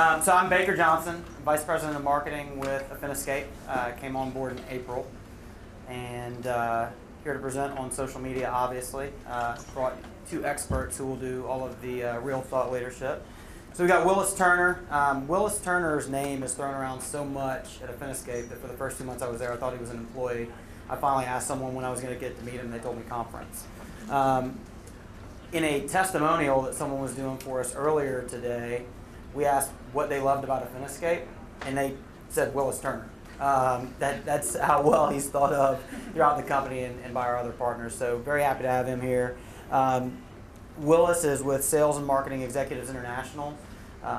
So I'm Baker Johnson, Vice President of Marketing with Affiniscape. Came on board in April, and here to present on social media, obviously. Brought two experts who will do all of the real thought leadership. So we got Willis Turner. Willis Turner's name is thrown around so much at Affiniscape that for the first 2 months I was there, I thought he was an employee. I finally asked someone when I was going to get to meet him, and they told me conference. In a testimonial that someone was doing for us earlier today, we asked what they loved about Affiniscape, and they said Willis Turner. That's how well he's thought of throughout the company and by our other partners. So very happy to have him here. Willis is with Sales and Marketing Executives International.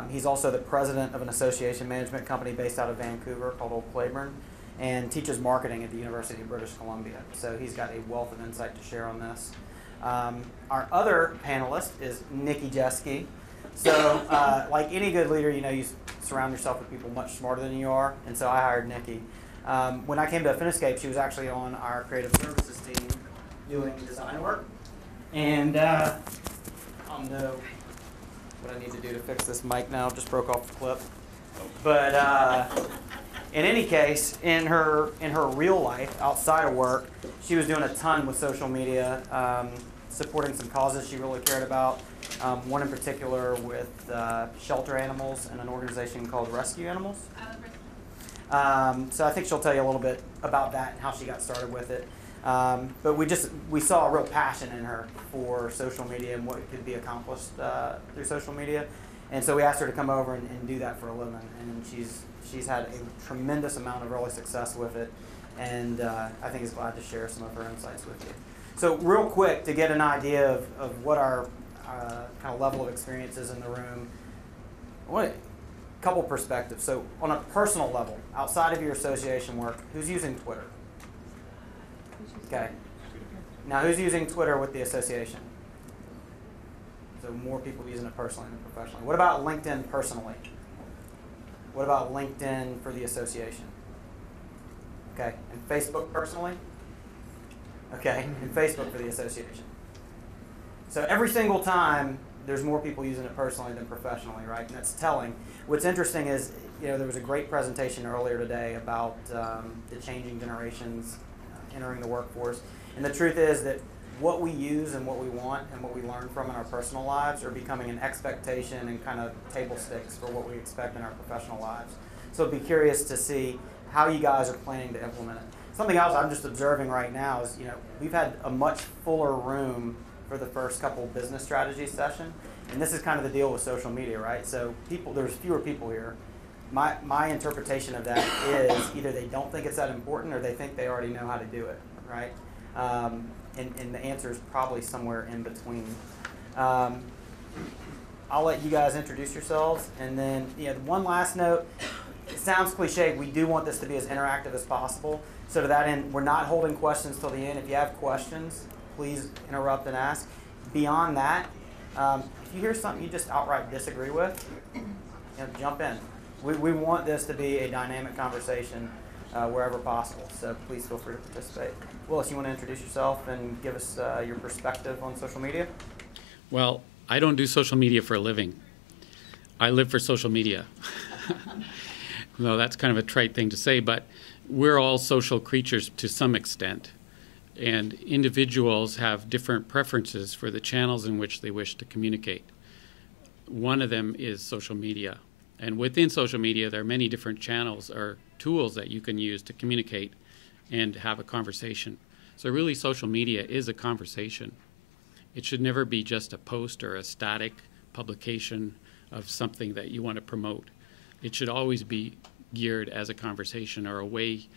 He's also the president of an association management company based out of Vancouver called Old Claiborne, and teaches marketing at the University of British Columbia. So he's got a wealth of insight to share on this. Our other panelist is Nikkis Background. So, like any good leader, you surround yourself with people much smarter than you are, and so I hired Nikki. When I came to Affiniscape, she was actually on our creative services team doing design work, and I don't know what I need to do to fix this mic now. Just broke off the clip. But in any case, in her real life, outside of work, she was doing a ton with social media, supporting some causes she really cared about. One in particular with shelter animals and an organization called Rescue Animals. So I think she'll tell you a little bit about that and how she got started with it. But we saw a real passion in her for social media and what could be accomplished through social media. And so we asked her to come over and do that for a living. And she's had a tremendous amount of early success with it. And I think is glad to share some of her insights with you. So real quick, to get an idea of what our kind of level of experience is in the room, a couple perspectives. So on a personal level, outside of your association work, who's using Twitter? Okay. Now, who's using Twitter with the association? So more people using it personally than professionally. What about LinkedIn personally? What about LinkedIn for the association? Okay. And Facebook personally? Okay. And Facebook for the association. So every single time, there's more people using it personally than professionally, right? And that's telling. What's interesting is, there was a great presentation earlier today about the changing generations entering the workforce. And the truth is that what we use and what we want and what we learn from in our personal lives are becoming an expectation and kind of table stakes for what we expect in our professional lives. So I'd be curious to see how you guys are planning to implement it. Something else I'm just observing right now is, we've had a much fuller room for the first couple business strategy session, and this is kind of the deal with social media, right? So there's fewer people here. My interpretation of that is either they don't think it's that important or they think they already know how to do it, right? And the answer is probably somewhere in between. I'll let you guys introduce yourselves, and then one last note. It sounds cliche. We do want this to be as interactive as possible. So to that end, we're not holding questions till the end. If you have questions, please interrupt and ask. Beyond that, if you hear something you just outright disagree with, jump in. We want this to be a dynamic conversation wherever possible, so please feel free to participate. Willis, you want to introduce yourself and give us your perspective on social media? Well, I don't do social media for a living. I live for social media. No, that's kind of a trite thing to say, but we're all social creatures to some extent. And individuals have different preferences for the channels in which they wish to communicate. One of them is social media. And within social media, there are many different channels or tools that you can use to communicate and have a conversation. So really, social media is a conversation. It should never be just a post or a static publication of something that you want to promote. It should always be geared as a conversation or a way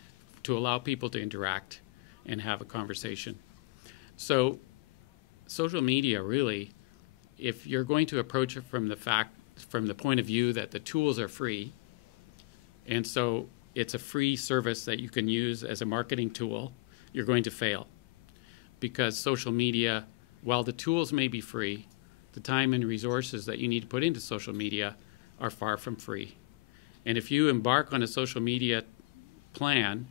to allow people to interact and have a conversation. So social media, really, if you're going to approach it from the point of view that the tools are free, and so it's a free service that you can use as a marketing tool, you're going to fail. Because social media, while the tools may be free, the time and resources that you need to put into social media are far from free. And if you embark on a social media plan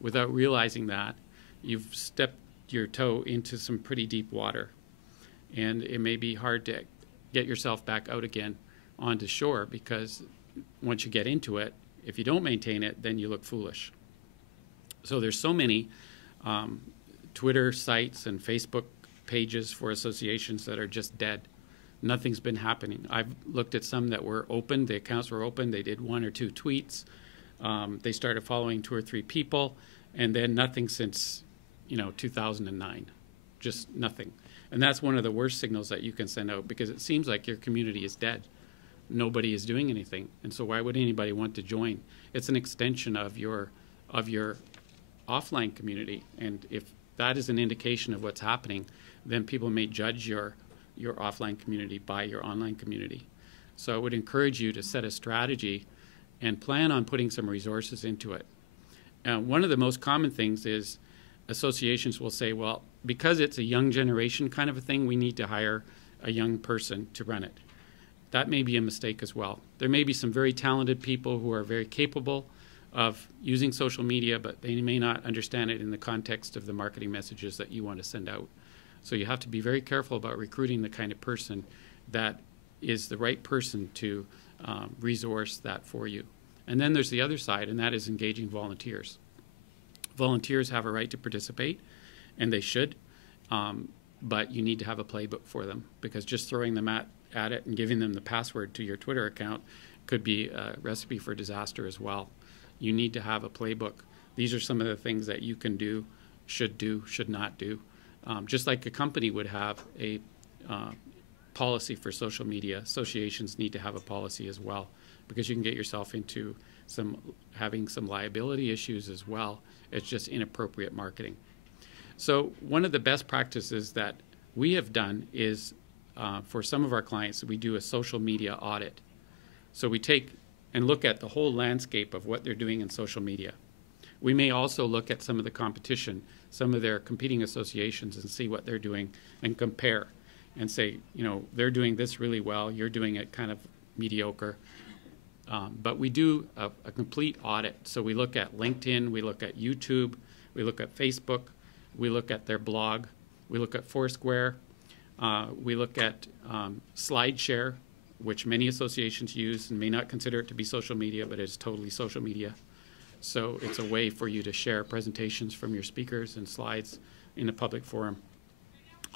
without realizing that, you've stepped your toe into some pretty deep water. And it may be hard to get yourself back out again onto shore because once you get into it, if you don't maintain it, then you look foolish. So there's so many Twitter sites and Facebook pages for associations that are just dead. Nothing's been happening. I've looked at some that were open. The accounts were open. They did 1 or 2 tweets. They started following 2 or 3 people, and then nothing since 2009. Just nothing. And that's one of the worst signals that you can send out, because it seems like your community is dead. Nobody is doing anything, and so why would anybody want to join? It's an extension of your offline community, and if that is an indication of what's happening, then people may judge your offline community by your online community. So I would encourage you to set a strategy and plan on putting some resources into it. One of the most common things is associations will say, well, because it's a young generation kind of a thing, we need to hire a young person to run it. That may be a mistake as well. There may be some very talented people who are very capable of using social media, but they may not understand it in the context of the marketing messages that you want to send out. So you have to be very careful about recruiting the kind of person that is the right person to resource that for you. And then there's the other side, and that is engaging volunteers. Volunteers have a right to participate, and they should, but you need to have a playbook for them, because just throwing them at it and giving them the password to your Twitter account could be a recipe for disaster as well. You need to have a playbook. These are some of the things that you can do, should not do. Just like a company would have a policy for social media, associations need to have a policy as well, because you can get yourself into having some liability issues as well. It's just inappropriate marketing. So one of the best practices that we have done is for some of our clients, we do a social media audit. So we take and look at the whole landscape of what they're doing in social media. We may also look at some of the competition, some of their competing associations, and see what they're doing and compare and say, they're doing this really well, you're doing it kind of mediocre. But we do a complete audit. So we look at LinkedIn, we look at YouTube, we look at Facebook, we look at their blog, we look at Foursquare, we look at SlideShare, which many associations use and may not consider it to be social media, but it's totally social media. So it's a way for you to share presentations from your speakers and slides in a public forum.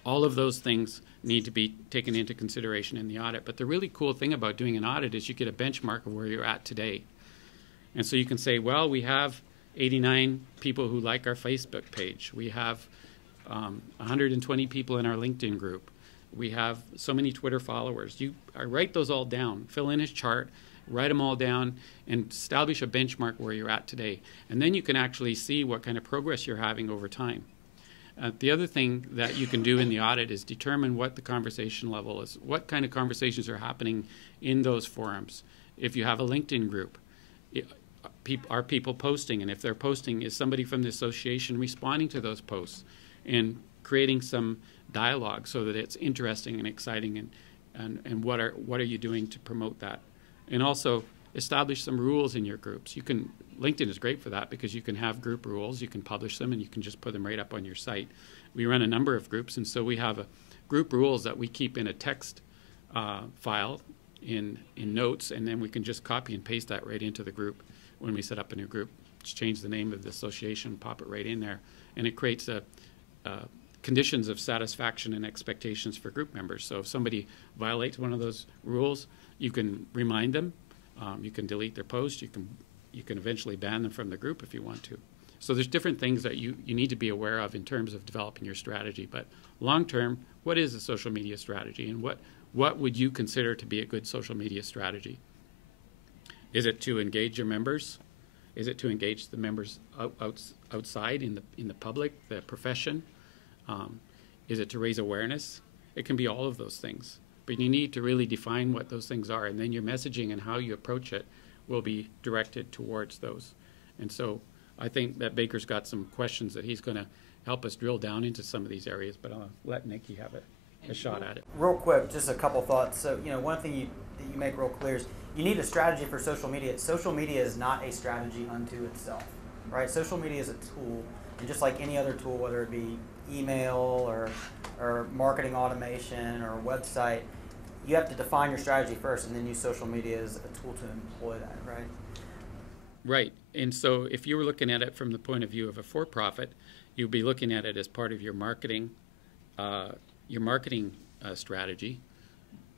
All of those things need to be taken into consideration in the audit. But the really cool thing about doing an audit is you get a benchmark of where you're at today. And so you can say, well, we have 89 people who like our Facebook page. We have 120 people in our LinkedIn group. We have so many Twitter followers. I write those all down, fill in a chart, write them all down, and establish a benchmark where you're at today. And then you can actually see what kind of progress you're having over time. The other thing that you can do in the audit is determine what the conversation level is, what kind of conversations are happening in those forums. If you have a LinkedIn group, are people posting? And if they're posting, is somebody from the association responding to those posts and creating some dialogue so that it's interesting and exciting, and what are you doing to promote that? And also establish some rules in your groups. LinkedIn is great for that, because you can have group rules, you can publish them, and you can just put them right up on your site. We run a number of groups, and so we have group rules that we keep in a text file in notes, and then we can just copy and paste that right into the group when we set up a new group. Just change the name of the association, pop it right in there, and it creates conditions of satisfaction and expectations for group members. So if somebody violates one of those rules, you can remind them, you can delete their post, you can eventually ban them from the group if you want to. So there's different things that you need to be aware of in terms of developing your strategy. But long term, what is a social media strategy, and what would you consider to be a good social media strategy? Is it to engage your members? Is it to engage the members outside in the public, the profession? Is it to raise awareness? It can be all of those things. But you need to really define what those things are, and then your messaging and how you approach it will be directed towards those. And so I think that Baker's got some questions that he's going to help us drill down into some of these areas, but I'll let Nikki have a shot at it. Real quick, just a couple thoughts. So, one thing that you make real clear is you need a strategy for social media. Social media is not a strategy unto itself, right? Social media is a tool, and just like any other tool, whether it be email or marketing automation or website, you have to define your strategy first and then use social media as a tool to employ that, right? Right. And so if you were looking at it from the point of view of a for-profit, you'd be looking at it as part of your marketing strategy.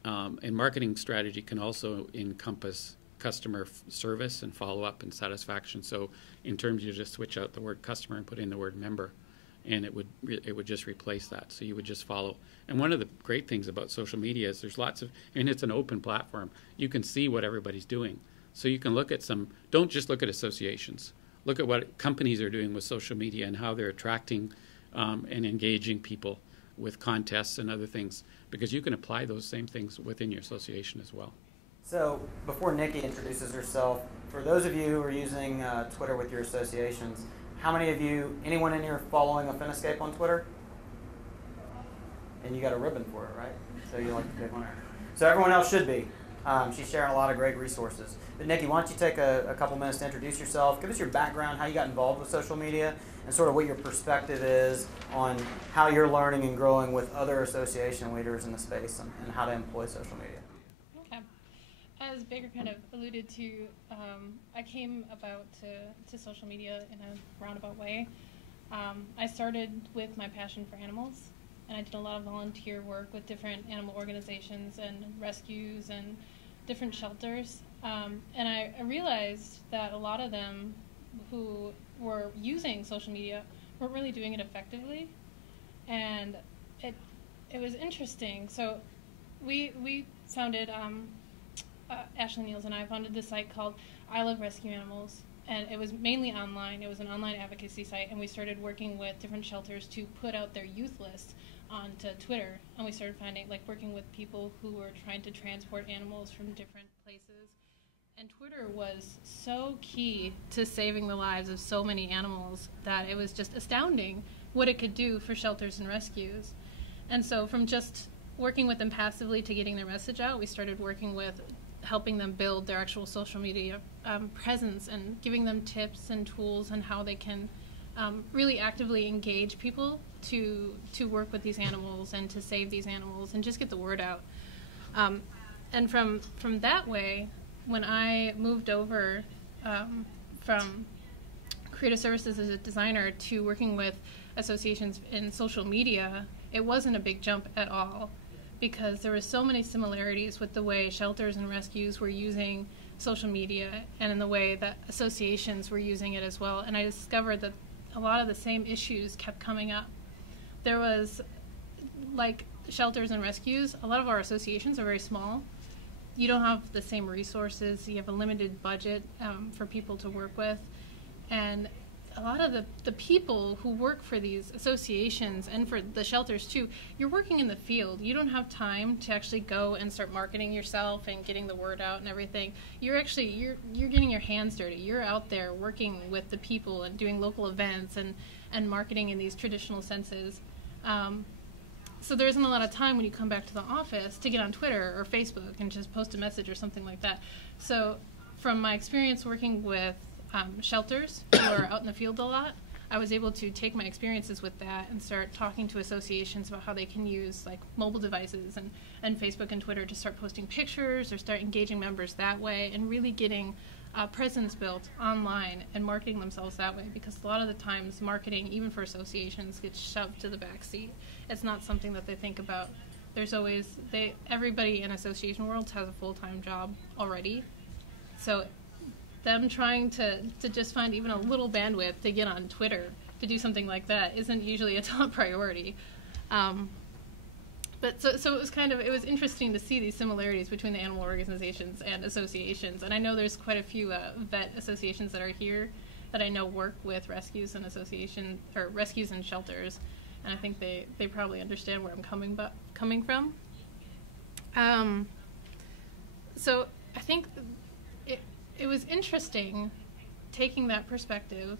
And marketing strategy can also encompass customer service and follow-up and satisfaction. So in terms, you just switch out the word customer and put in the word member, and it would just replace that. So you would just follow. And one of the great things about social media is there's lots of, and it's an open platform. You can see what everybody's doing. So you can look at don't just look at associations. Look at what companies are doing with social media and how they're attracting and engaging people with contests and other things, because you can apply those same things within your association as well. So before Nikki introduces herself, for those of you who are using Twitter with your associations, how many of you, anyone in here following Affiniscape on Twitter? And you got a ribbon for it, right? So you like the big one. So everyone else should be. She's sharing a lot of great resources. But Nikki, why don't you take a couple minutes to introduce yourself, give us your background, how you got involved with social media, and sort of what your perspective is on how you're learning and growing with other association leaders in the space and how to employ social media. Okay. As Baker kind of alluded to, I came about to social media in a roundabout way. I started with my passion for animals, and I did a lot of volunteer work with different animal organizations and rescues and different shelters. And I realized that a lot of them who were using social media weren't really doing it effectively. And it was interesting. So we founded, Ashley Niels and I founded this site called I Love Rescue Animals. And it was mainly online. It was an online advocacy site, and we started working with different shelters to put out their youth list onto Twitter. And we started working with people who were trying to transport animals from different places. And Twitter was so key to saving the lives of so many animals that it was just astounding what it could do for shelters and rescues. And so from just working with them passively to getting their message out, we started working with helping them build their actual social media presence and giving them tips and tools on how they can really actively engage people to work with these animals and to save these animals and just get the word out. And from that way, when I moved over from creative services as a designer to working with associations in social media, it wasn't a big jump at all, because there were so many similarities with the way shelters and rescues were using social media and in the way that associations were using it as well. And I discovered that a lot of the same issues kept coming up. There was, like shelters and rescues, a lot of our associations are very small. You don't have the same resources. You have a limited budget for people to work with. And a lot of the people who work for these associations and for the shelters too, you're working in the field. You don't have time to actually go and start marketing yourself and getting the word out and everything. You're getting your hands dirty. You're out there working with the people and doing local events and marketing in these traditional senses. So there isn't a lot of time when you come back to the office to get on Twitter or Facebook and just post a message or something like that. So from my experience working with shelters who are out in the field a lot, I was able to take my experiences with that and start talking to associations about how they can use mobile devices and Facebook and Twitter to start posting pictures or start engaging members that way and really getting a presence built online and marketing themselves that way, because a lot of the times marketing, even for associations, gets shoved to the back seat. It's not something that they think about. There's always, everybody in association worlds has a full-time job already. So them trying to just find even a little bandwidth to get on Twitter to do something like that isn't usually a top priority. But so it was interesting to see these similarities between the animal organizations and associations. And I know there's quite a few vet associations that are here that I know work with rescues and rescues and shelters. And I think they probably understand where I'm coming from. So I think it was interesting taking that perspective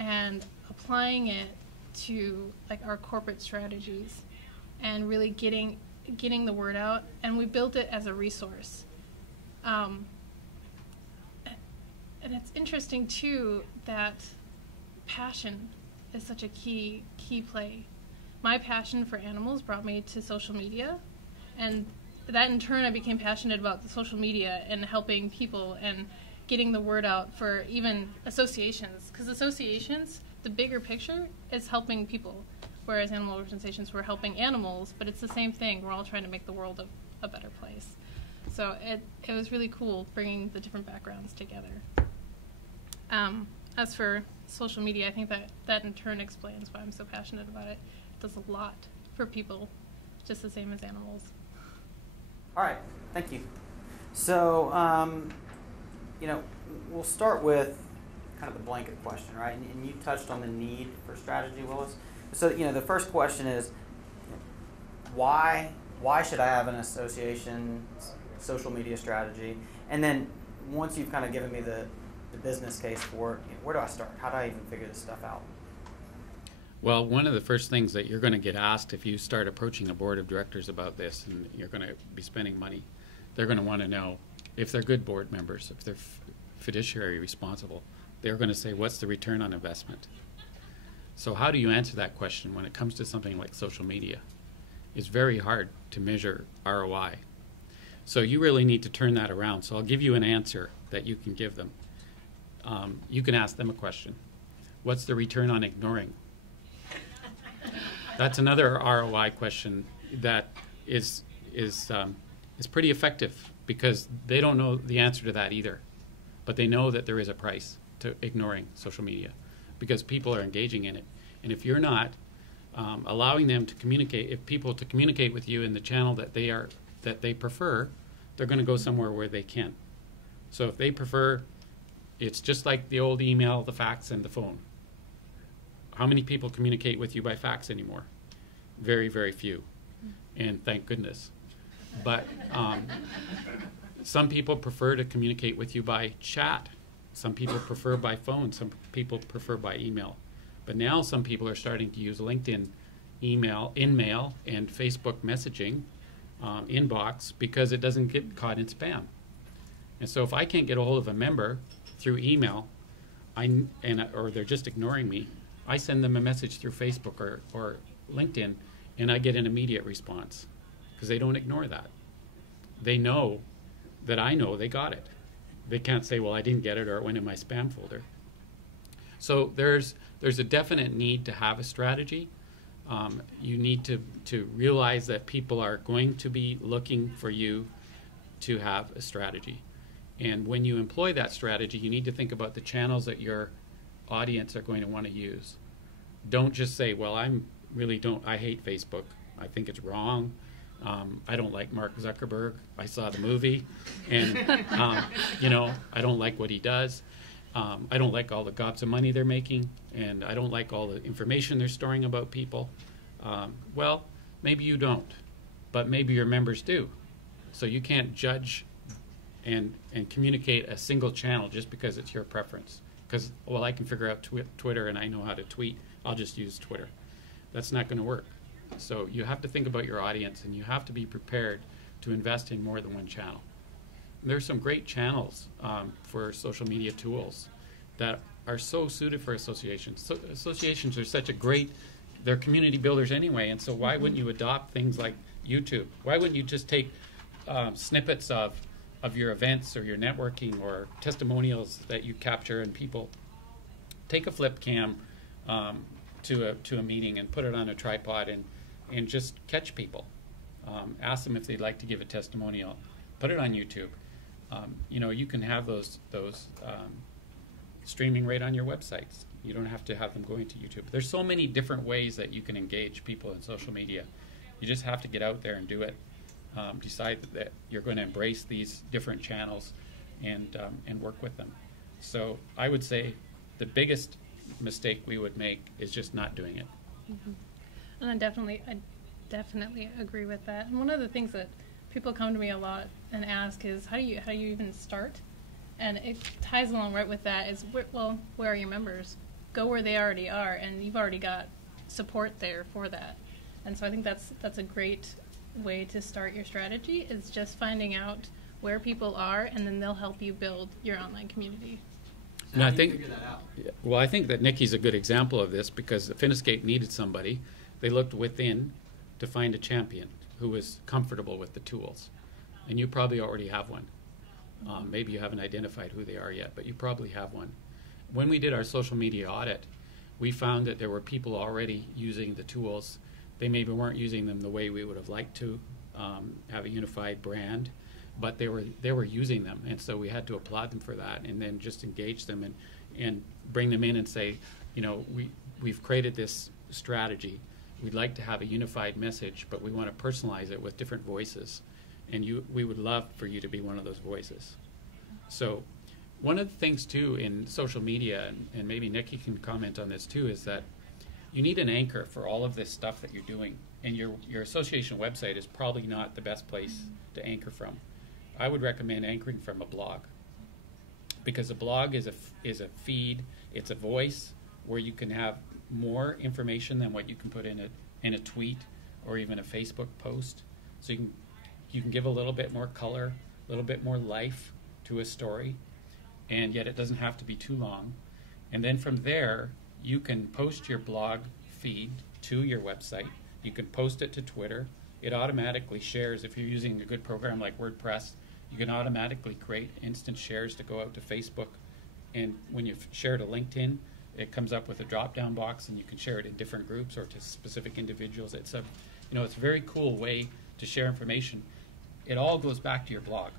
and applying it to our corporate strategies and really getting the word out. And we built it as a resource. And it's interesting too that passion is such a key play. My passion for animals brought me to social media, and that in turn I became passionate about the social media and helping people and getting the word out for even associations, because associations, the bigger picture is helping people, whereas animal organizations were helping animals, but it's the same thing. We're all trying to make the world a better place. So it was really cool bringing the different backgrounds together. As for social media, I think that in turn explains why I'm so passionate about it. It does a lot for people, just the same as animals. All right, thank you. So, we'll start with kind of the blanket question, right? And you touched on the need for strategy, Willis. So, the first question is, why should I have an association social media strategy? And then once you've kind of given me the business case for it, where do I start? How do I even figure this stuff out? Well, one of the first things that you're going to get asked if you start approaching a board of directors about this, and you're going to be spending money, they're going to want to know if they're good board members, if they're fiduciary responsible. They're going to say, what's the return on investment? So how do you answer that question when it comes to something like social media? It's very hard to measure ROI. So you really need to turn that around. So I'll give you an answer that you can give them. You can ask them a question. What's the return on ignoring? That's another ROI question that is pretty effective, because they don't know the answer to that either. But they know that there is a price to ignoring social media, because people are engaging in it. And if you're not allowing them to communicate, if people to communicate with you in the channel that they prefer, they're going to go somewhere where they can. So if they prefer, it's just like the old email, the fax, and the phone. How many people communicate with you by fax anymore? Very, very few, and thank goodness. But some people prefer to communicate with you by chat. Some people prefer by phone. Some people prefer by email. But now some people are starting to use LinkedIn email, InMail, and Facebook messaging inbox, because it doesn't get caught in spam. And so if I can't get a hold of a member through email, or they're just ignoring me, I send them a message through Facebook or LinkedIn, and I get an immediate response, because they don't ignore that. They know that I know they got it. They can't say, well, I didn't get it, or it went in my spam folder. So there's a definite need to have a strategy. You need to realize that people are going to be looking for you to have a strategy. And when you employ that strategy, you need to think about the channels that your audience are going to want to use. Don't just say, well, I hate Facebook. I think it's wrong. I don't like Mark Zuckerberg. I saw the movie, and I don't like what he does. I don't like all the gobs of money they're making, and I don't like all the information they're storing about people. Well, maybe you don't, but maybe your members do. So you can't judge and communicate a single channel just because it's your preference. Because, well, I can figure out Twitter and I know how to tweet, I'll just use Twitter. That's not going to work. So you have to think about your audience, and you have to be prepared to invest in more than one channel. And there's some great channels for social media tools that are so suited for associations. So associations are they're community builders anyway, and so why wouldn't you adopt things like YouTube? Why wouldn't you just take snippets of your events or your networking or testimonials that you capture, and people take a flip cam to a meeting and put it on a tripod and just catch people. Ask them if they'd like to give a testimonial. Put it on YouTube. You can have those streaming right on your websites. You don't have to have them going to YouTube. There's so many different ways that you can engage people in social media. You just have to get out there and do it. Decide that you're going to embrace these different channels and work with them. So I would say the biggest mistake we would make is just not doing it. Mm-hmm. And I definitely agree with that. And one of the things that people come to me a lot and ask is, how do you even start? And it ties along right with that is, where are your members? Go where they already are, and you've already got support there for that. And so I think that's a great way to start your strategy, is just finding out where people are, and then they'll help you build your online community. And I think, I think that Nikkis a good example of this, because Finiscape needed somebody. They looked within to find a champion who was comfortable with the tools. and you probably already have one. Maybe you haven't identified who they are yet, but you probably have one. When we did our social media audit, we found that there were people already using the tools. They maybe weren't using them the way we would have liked to have a unified brand, but they were using them, and so we had to applaud them for that, and then just engage them and bring them in and say, you know, we've created this strategy. We'd like to have a unified message, but we want to personalize it with different voices, and we would love for you to be one of those voices. So one of the things too in social media, and maybe Nikki can comment on this too, is that you need an anchor for all of this stuff that you're doing, and your association website is probably not the best place to anchor from. I would recommend anchoring from a blog, because a blog is a feed, it's a voice where you can have more information than what you can put in a tweet or even a Facebook post. So you can give a little bit more color, a little bit more life to a story, and yet it doesn't have to be too long. And then from there, you can post your blog feed to your website. You can post it to Twitter. It automatically shares. If you're using a good program like WordPress, you can automatically create instant shares to go out to Facebook. And when you've shared a LinkedIn, it comes up with a drop-down box, and you can share it in different groups or to specific individuals. It's a very cool way to share information. It all goes back to your blog.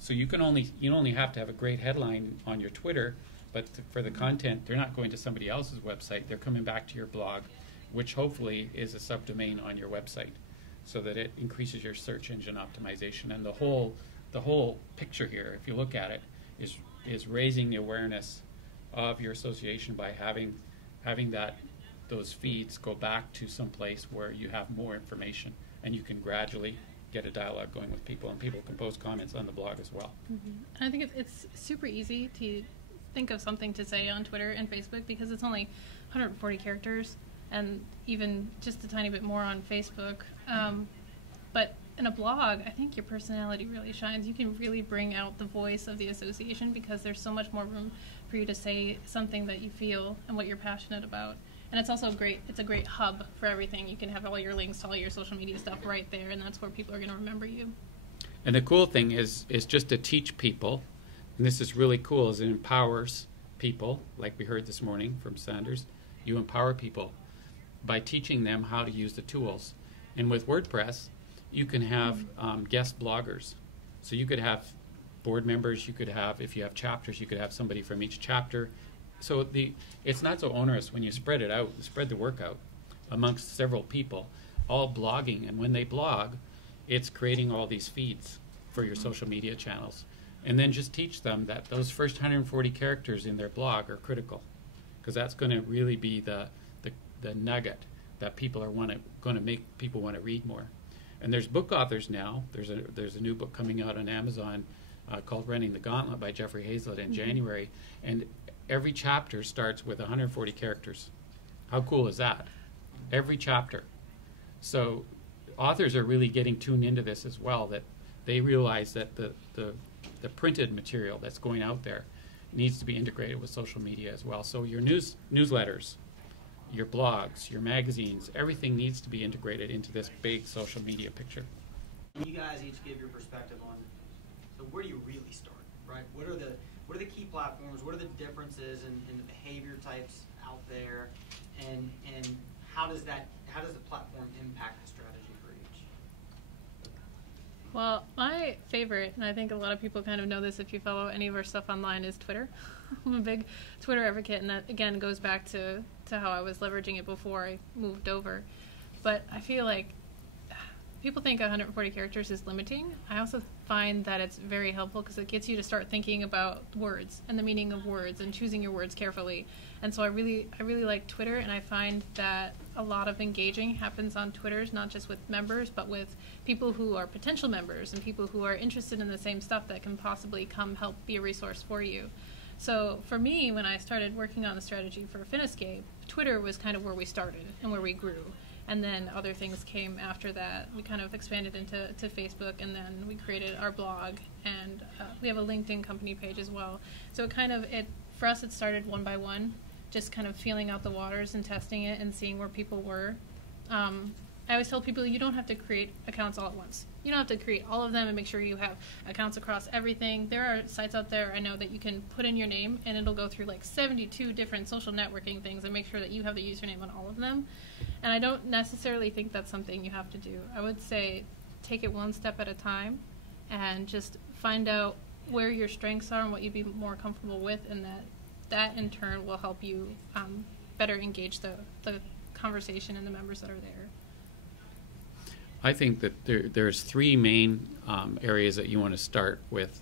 So you only have to have a great headline on your Twitter, but for the content, they're not going to somebody else's website. They're coming back to your blog, which hopefully is a subdomain on your website, so that it increases your search engine optimization. And the whole picture here, if you look at it, is raising the awareness of your association by having those feeds go back to some place where you have more information, and you can gradually get a dialogue going with people, and people can post comments on the blog as well. Mm-hmm. And I think it's super easy to think of something to say on Twitter and Facebook, because it's only 140 characters, and even just a tiny bit more on Facebook. But in a blog, I think your personality really shines. You can really bring out the voice of the association, because there's so much more room for you to say something that you feel and what you're passionate about. And it's also it's a great hub for everything. You can have all your links to all your social media stuff right there, and that's where people are going to remember you. And the cool thing is just to teach people, and this is really cool, is it empowers people, like we heard this morning from Sanders. You empower people by teaching them how to use the tools. And with WordPress, you can have guest bloggers. So you could have board members, you could have, if you have chapters, you could have somebody from each chapter. So it's not so onerous when you spread it out, spread the work out amongst several people, all blogging. And when they blog, it's creating all these feeds for your social media channels. And then just teach them that those first 140 characters in their blog are critical, because that's going to really be the nugget that people are going to make people want to read more. And there's book authors now. There's a new book coming out on Amazon called Running the Gauntlet by Jeffrey Hazlett in January, and every chapter starts with 140 characters. How cool is that? Every chapter. So authors are really getting tuned into this as well, that they realize that the printed material that's going out there needs to be integrated with social media as well. So your newsletters, your blogs, your magazines, everything needs to be integrated into this big social media picture. You guys each give your perspective on, so where do you really start, right? What are the key platforms? What are the differences in the behavior types out there, and how does the platform impact the strategy for each? Well, my favorite, and I think a lot of people kind of know this if you follow any of our stuff online, is Twitter. I'm a big Twitter advocate, and that again goes back to how I was leveraging it before I moved over. But I feel like people think 140 characters is limiting. I also find that it's very helpful, because it gets you to start thinking about words and the meaning of words and choosing your words carefully. And so I really like Twitter, and I find that a lot of engaging happens on Twitter, not just with members, but with people who are potential members and people who are interested in the same stuff that can possibly come help be a resource for you. So for me, when I started working on the strategy for Finiscape, Twitter was kind of where we started and where we grew. And then other things came after that. We kind of expanded into Facebook, and then we created our blog, and we have a LinkedIn company page as well. So for us, it started one by one, just kind of feeling out the waters and testing it and seeing where people were. I always tell people you don't have to create accounts all at once. You don't have to create all of them and make sure you have accounts across everything. There are sites out there I know that you can put in your name and it'll go through like 72 different social networking things and make sure that you have the username on all of them. And I don't necessarily think that's something you have to do. I would say take it one step at a time and just find out where your strengths are and what you'd be more comfortable with, and that in turn will help you better engage the conversation and the members that are there. I think that there's three main areas that you want to start with.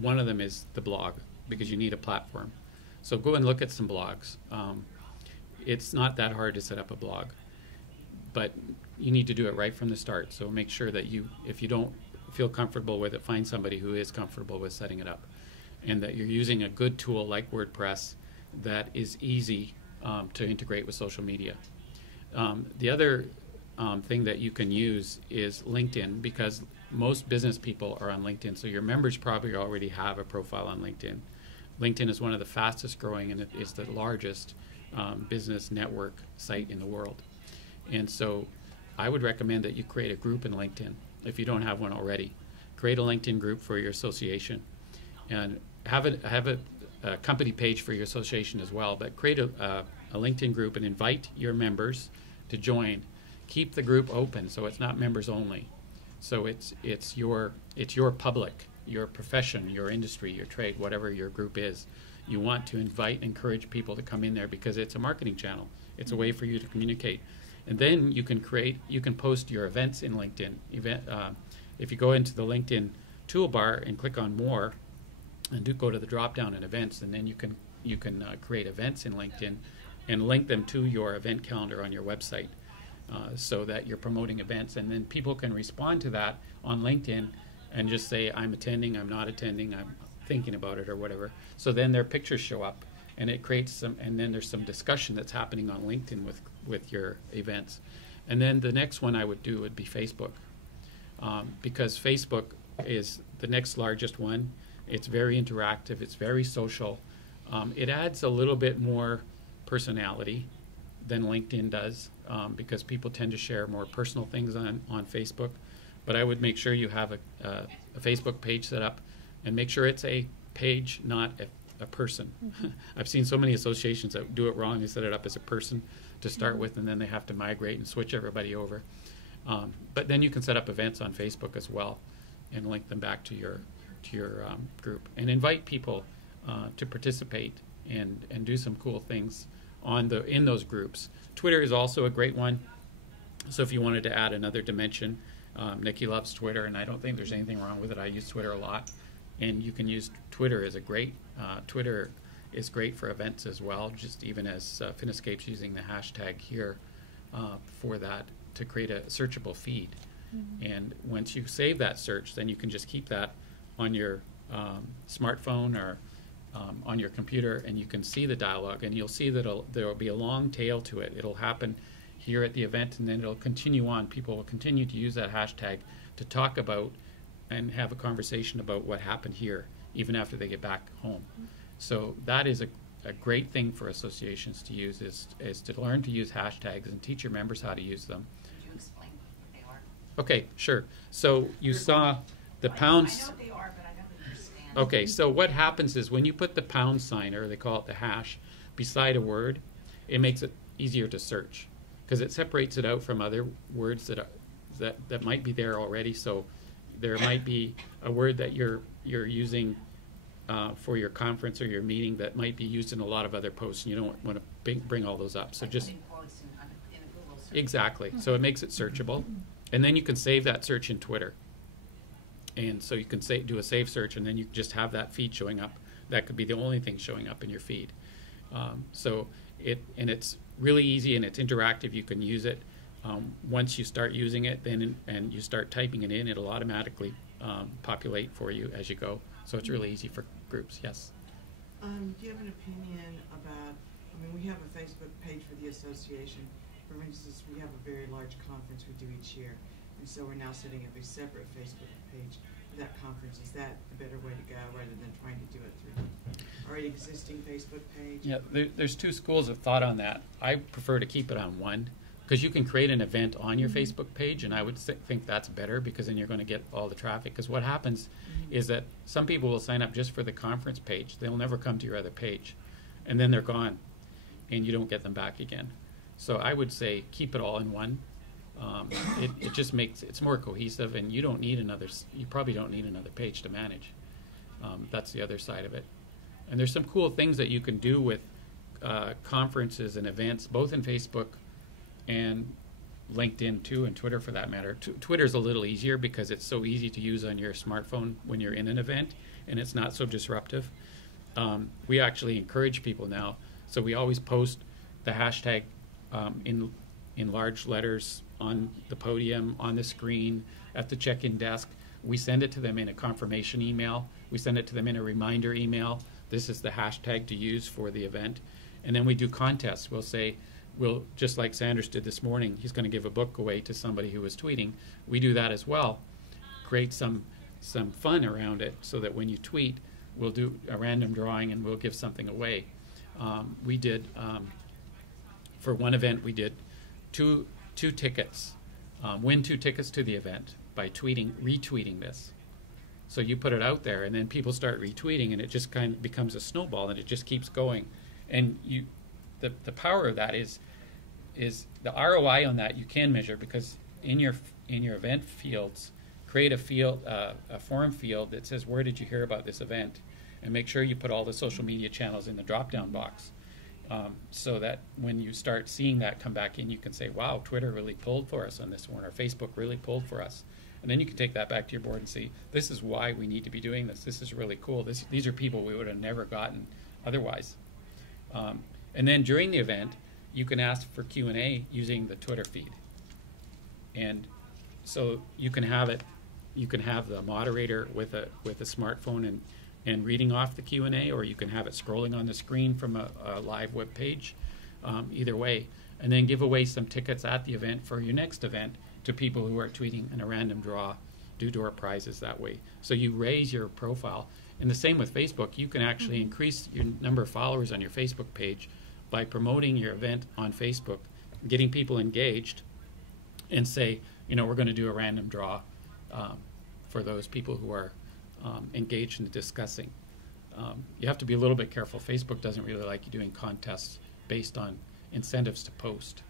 One of them is the blog, because you need a platform. So go and look at some blogs. It's not that hard to set up a blog, but you need to do it right from the start. So make sure that if you don't feel comfortable with it, find somebody who is comfortable with setting it up, and that you're using a good tool like WordPress that is easy to integrate with social media. The other thing that you can use is LinkedIn, because most business people are on LinkedIn, so your members probably already have a profile on LinkedIn. LinkedIn is one of the fastest growing, and it is the largest business network site in the world. And so I would recommend that you create a group in LinkedIn if you don't have one already. Create a LinkedIn group for your association, and have a company page for your association as well, but create a LinkedIn group and invite your members to join. Keep the group open so it's not members only. So it's your public, your profession, your industry, your trade, whatever your group is. You want to encourage people to come in there because it's a marketing channel. It's a way for you to communicate. And then you can post your events in LinkedIn. If you go into the LinkedIn toolbar and click on more, and go to the drop down in events, and then you can create events in LinkedIn and link them to your event calendar on your website, so that you're promoting events, and then people can respond to that on LinkedIn and just say, I'm attending, I'm not attending, I'm thinking about it, or whatever. So then their pictures show up, and it creates and then there's some discussion that's happening on LinkedIn with your events. And then the next one I would do would be Facebook, because Facebook is the next largest one. It's very interactive, it's very social. It adds a little bit more personality than LinkedIn does, because people tend to share more personal things on Facebook. But I would make sure you have a Facebook page set up, and make sure it's a page, not a person. Mm-hmm. I've seen so many associations that do it wrong. They set it up as a person to start with, and then they have to migrate and switch everybody over. But then you can set up events on Facebook as well and link them back to your group, and invite people to participate and do some cool things in those groups. Twitter is also a great one. So if you wanted to add another dimension, Nikki loves Twitter, and I don't think there's anything wrong with it. I use Twitter a lot, and you can use Twitter as Twitter is great for events as well, just even as Finescape's using the hashtag here for that to create a searchable feed. Mm-hmm. And once you save that search, then you can just keep that on your smartphone or on your computer, and you can see the dialogue, and you'll see that there will be a long tail to it. It'll happen here at the event, and then it'll continue on. People will continue to use that hashtag to talk about and have a conversation about what happened here, even after they get back home. So that is a great thing for associations to use, is to learn to use hashtags and teach your members how to use them. Could you explain what they are? Okay, sure. So you saw the pounds. I know what they are, but I don't understand. Okay, so what happens is when you put the pound sign, or they call it the hash, beside a word, it makes it easier to search, because it separates it out from other words that might be there already. So there might be a word that you're using for your conference or your meeting that might be used in a lot of other posts, and you don't want to bring all those up. So just in quotes in a Google search. Exactly. So it makes it searchable, and then you can save that search in Twitter. And so you can do a save search, and then you just have that feed showing up. That could be the only thing showing up in your feed. So it's really easy, and it's interactive. You can use it. Once you start using it, and you start typing it in, it'll automatically populate for you as you go. So it's really easy for groups. Yes. Do you have an opinion about? We have a Facebook page for the association. For instance, we have a very large conference we do each year. And so we're now setting up a separate Facebook page for that conference. Is that a better way to go rather than trying to do it through our existing Facebook page? Yeah, there's two schools of thought on that. I prefer to keep it on one, because you can create an event on your Facebook page, and I would think that's better, because then you're going to get all the traffic. Because what happens is that some people will sign up just for the conference page. They'll never come to your other page, and then they're gone, and you don't get them back again. So I would say keep it all in one. It just makes it's more cohesive, and you probably don't need another page to manage. That's the other side of it. And there's some cool things that you can do with conferences and events, both in Facebook and LinkedIn too, and Twitter for that matter. Twitter's a little easier because it's so easy to use on your smartphone when you're in an event, and it's not so disruptive. We actually encourage people now, so we always post the hashtag in large letters on the podium, on the screen, at the check-in desk. We send it to them in a confirmation email. We send it to them in a reminder email. This is the hashtag to use for the event. And then we do contests. We'll say, just like Sanders did this morning, he's going to give a book away to somebody who was tweeting. We do that as well. Create some fun around it so that when you tweet, we'll do a random drawing and we'll give something away. We did, for one event, we did two tickets. Win 2 tickets to the event by retweeting this. So you put it out there, and then people start retweeting, and it just kind of becomes a snowball, and it just keeps going. And the power of that is the ROI on that you can measure, because in your event fields, create a forum field that says, where did you hear about this event, and make sure you put all the social media channels in the drop-down box, so that when you start seeing that come back in, you can say, wow, Twitter really pulled for us on this one, or Facebook really pulled for us. And then you can take that back to your board and say, this is why we need to be doing this. This is really cool. These are people we would have never gotten otherwise. And then during the event, you can ask for Q&A using the Twitter feed. And so you can have the moderator with a smartphone and reading off the Q&A, or you can have it scrolling on the screen from a live web page, either way. And then give away some tickets at the event for your next event to people who are tweeting in a random draw, do door prizes that way. So you raise your profile. And the same with Facebook. You can actually increase your number of followers on your Facebook page by promoting your event on Facebook, getting people engaged, and say, we're going to do a random draw for those people who are engaged in discussing. You have to be a little bit careful. Facebook doesn't really like you doing contests based on incentives to post.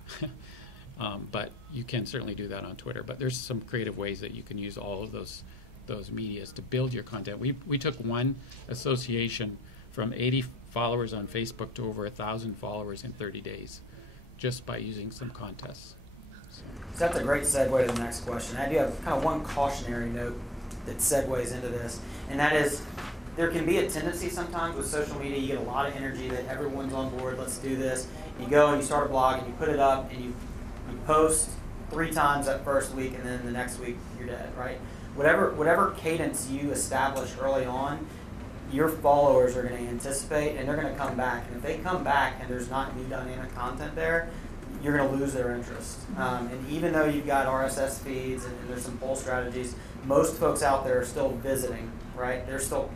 But you can certainly do that on Twitter. But there's some creative ways that you can use all of those medias to build your content. We took one association from 80 followers on Facebook to over 1,000 followers in 30 days, just by using some contests. So that's a great segue to the next question. I do have kind of one cautionary note that segues into this, and that is there can be a tendency sometimes with social media. You get a lot of energy that everyone's on board, let's do this. You go and you start a blog and you put it up and you post 3 times that first week, and then the next week you're dead, right? Whatever cadence you establish early on, your followers are going to anticipate, and they're going to come back. And if they come back and there's not new dynamic content there, you're going to lose their interest. And even though you've got RSS feeds and there's some poll strategies, most folks out there are still visiting, right? They're still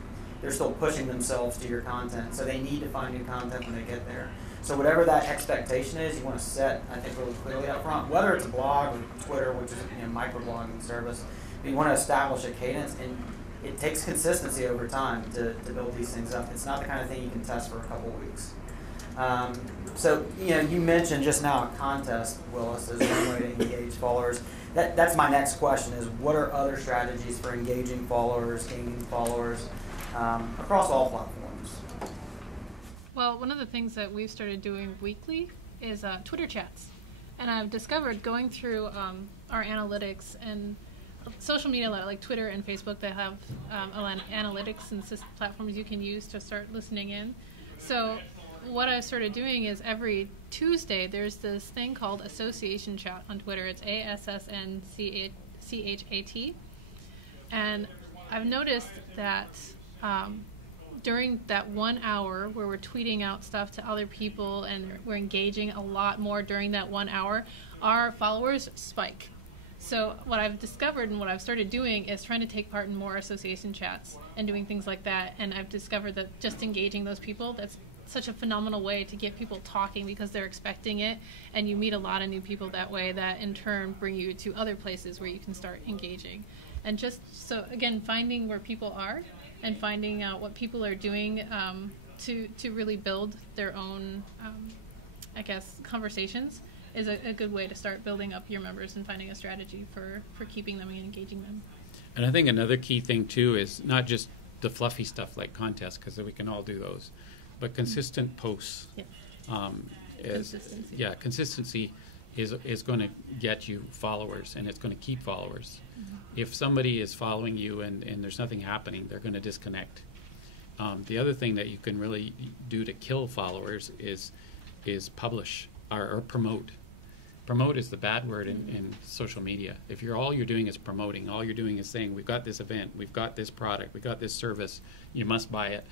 pushing themselves to your content, so they need to find new content when they get there. So whatever that expectation is, you want to set, I think, really clearly up front, whether it's a blog or Twitter, which is a microblogging service. But you want to establish a cadence, and it takes consistency over time to build these things up. It's not the kind of thing you can test for a couple of weeks. So you mentioned just now a contest, Willis, as one way to engage followers. That's my next question: is what are other strategies for engaging followers, gaining followers across all platforms? Well, one of the things that we've started doing weekly is Twitter chats. And I've discovered going through our analytics and social media like Twitter and Facebook that have analytics and platforms you can use to start listening in. So what I've started doing is every Tuesday there's this thing called Association Chat on Twitter. It's ASSNCHAT. And I've noticed that during that 1 hour where we're tweeting out stuff to other people and we're engaging a lot more during that 1 hour, our followers spike. So what I've discovered and what I've started doing is trying to take part in more association chats and doing things like that. And I've discovered that just engaging those people, that's such a phenomenal way to get people talking because they're expecting it, and you meet a lot of new people that way that in turn bring you to other places where you can start engaging. And just so, again, finding where people are and finding out what people are doing to really build their own, I guess, conversations is a good way to start building up your members and finding a strategy for keeping them and engaging them. And I think another key thing, too, is not just the fluffy stuff like contests, because we can all do those, but consistent posts. Yeah. Consistency. Yeah, consistency is going to get you followers, and it's going to keep followers. Mm-hmm. If somebody is following you and there's nothing happening, they're going to disconnect. The other thing that you can really do to kill followers is publish or promote. Promote is the bad word in social media. If all you're doing is promoting, all you're doing is saying, we've got this event, we've got this product, we've got this service, you must buy it,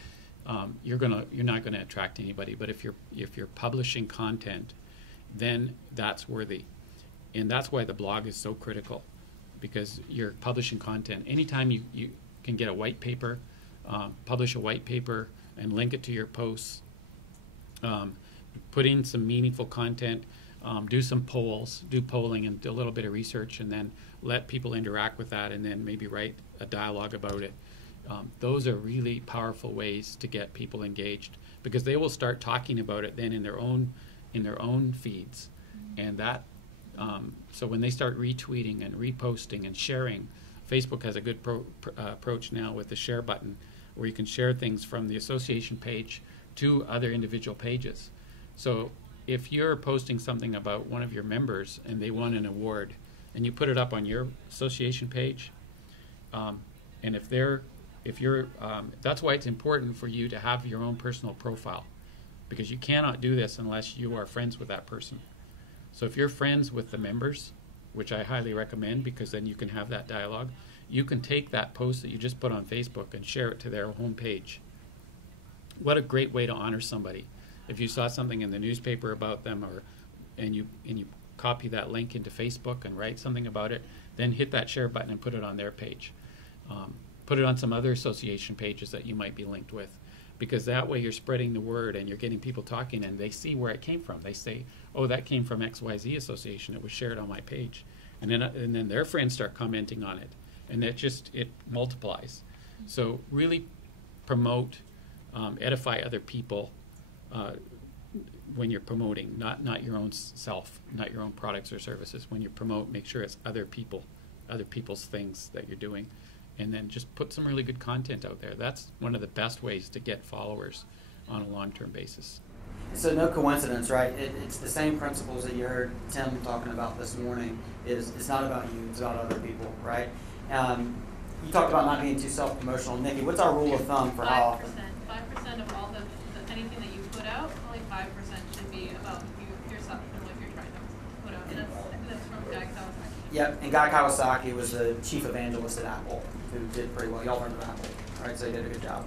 you're not going to attract anybody. But if you're publishing content, then that's worthy. And that's why the blog is so critical, because you're publishing content. Anytime you can get a white paper, publish a white paper and link it to your posts, put in some meaningful content, do some polls, do polling and do a little bit of research, and then let people interact with that, and then maybe write a dialogue about it. Those are really powerful ways to get people engaged, because they will start talking about it then in their own feeds. And that so when they start retweeting and reposting and sharing, Facebook has a good approach now with the share button, where you can share things from the association page to other individual pages. So if you're posting something about one of your members and they won an award, and you put it up on your association page, and if you're that's why it's important for you to have your own personal profile, because you cannot do this unless you are friends with that person. So if you're friends with the members, which I highly recommend, because then you can have that dialogue, you can take that post that you just put on Facebook and share it to their home page. What a great way to honor somebody. If you saw something in the newspaper about them, and you copy that link into Facebook and write something about it, then hit that share button and put it on their page. Put it on some other association pages that you might be linked with, because that way you're spreading the word and you're getting people talking, and they see where it came from. They say, oh, that came from XYZ Association. It was shared on my page. And then their friends start commenting on it, and it multiplies. So really promote, edify other people when you're promoting, not your own self, not your own products or services. When you promote, make sure it's other people's things that you're doing, and then just put some really good content out there. That's one of the best ways to get followers on a long-term basis. So no coincidence, right? It's the same principles that you heard Tim talking about this morning. It's not about you, it's about other people, right? You talked about not being too self-promotional. Nikki, what's our rule of thumb for how often? 5% of all anything that you put out, only 5% should be about yourself and what you're trying to put out. That's from Guy Kawasaki. Yep, and Guy Kawasaki was the chief evangelist at Apple, who did pretty well. Y'all heard of Apple, right? So he did a good job.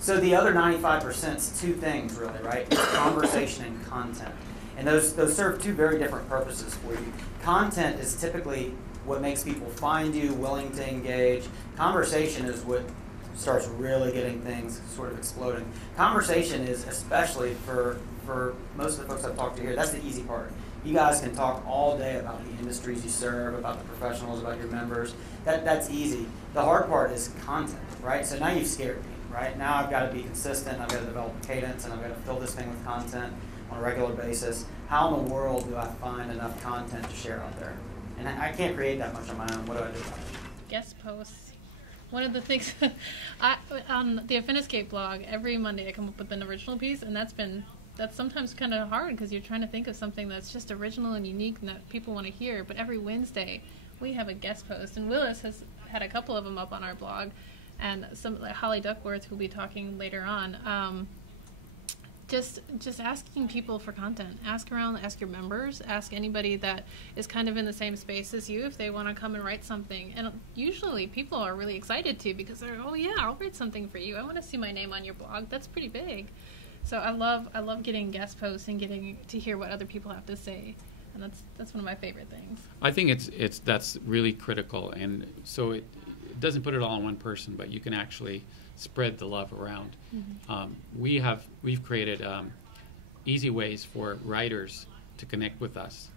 So the other 95% is two things, really, right? It's conversation and content. And those serve two very different purposes for you. Content is typically what makes people find you, willing to engage. Conversation is what starts really getting things sort of exploding. Conversation is, especially for most of the folks I've talked to here, that's the easy part. You guys can talk all day about the industries you serve, about the professionals, about your members. That's easy. The hard part is content, right? So now you've scared me, right? Now I've got to be consistent, I've got to develop a cadence, and I've got to fill this thing with content on a regular basis. How in the world do I find enough content to share out there? And I can't create that much on my own. What do I do about it? Guest posts. One of the things, on the Affiniscape blog, every Monday I come up with an original piece, and that's sometimes kind of hard because you're trying to think of something that's just original and unique and that people want to hear. But every Wednesday we have a guest post, and Willis has had a couple of them up on our blog, and some like Holly Duckworth, who'll be talking later on. Just asking people for content. Ask around, ask your members, ask anybody that is kind of in the same space as you if they want to come and write something. And usually people are really excited to, because they're, oh yeah, I'll write something for you. I want to see my name on your blog. That's pretty big. So I love getting guest posts and getting to hear what other people have to say. And that's one of my favorite things. I think that's really critical. And so doesn't put it all on one person, but you can actually spread the love around. We've created easy ways for writers to connect with us,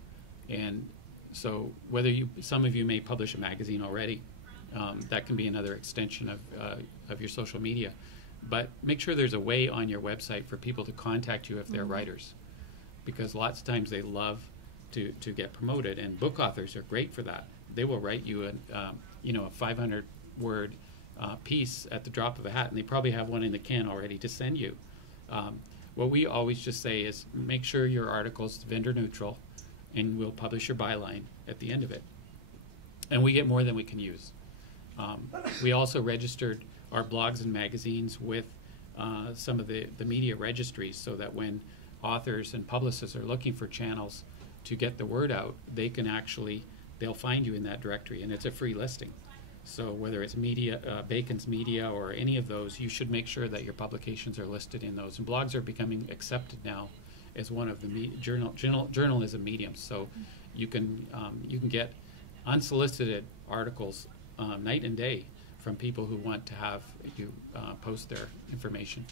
and so whether some of you may publish a magazine already, that can be another extension of your social media. But make sure there's a way on your website for people to contact you if they're writers, because lots of times they love to get promoted, and book authors are great for that. They will write you a 500-word piece at the drop of a hat, and they probably have one in the can already to send you. What we always just say is make sure your article's vendor neutral, and we'll publish your byline at the end of it. And we get more than we can use. We also registered our blogs and magazines with some of the media registries, so that when authors and publicists are looking for channels to get the word out, they'll find you in that directory, and it's a free listing. So whether it's media, Bacon's Media, or any of those, you should make sure that your publications are listed in those. And blogs are becoming accepted now as one of the journalism mediums. So you can get unsolicited articles night and day from people who want to have you post their information.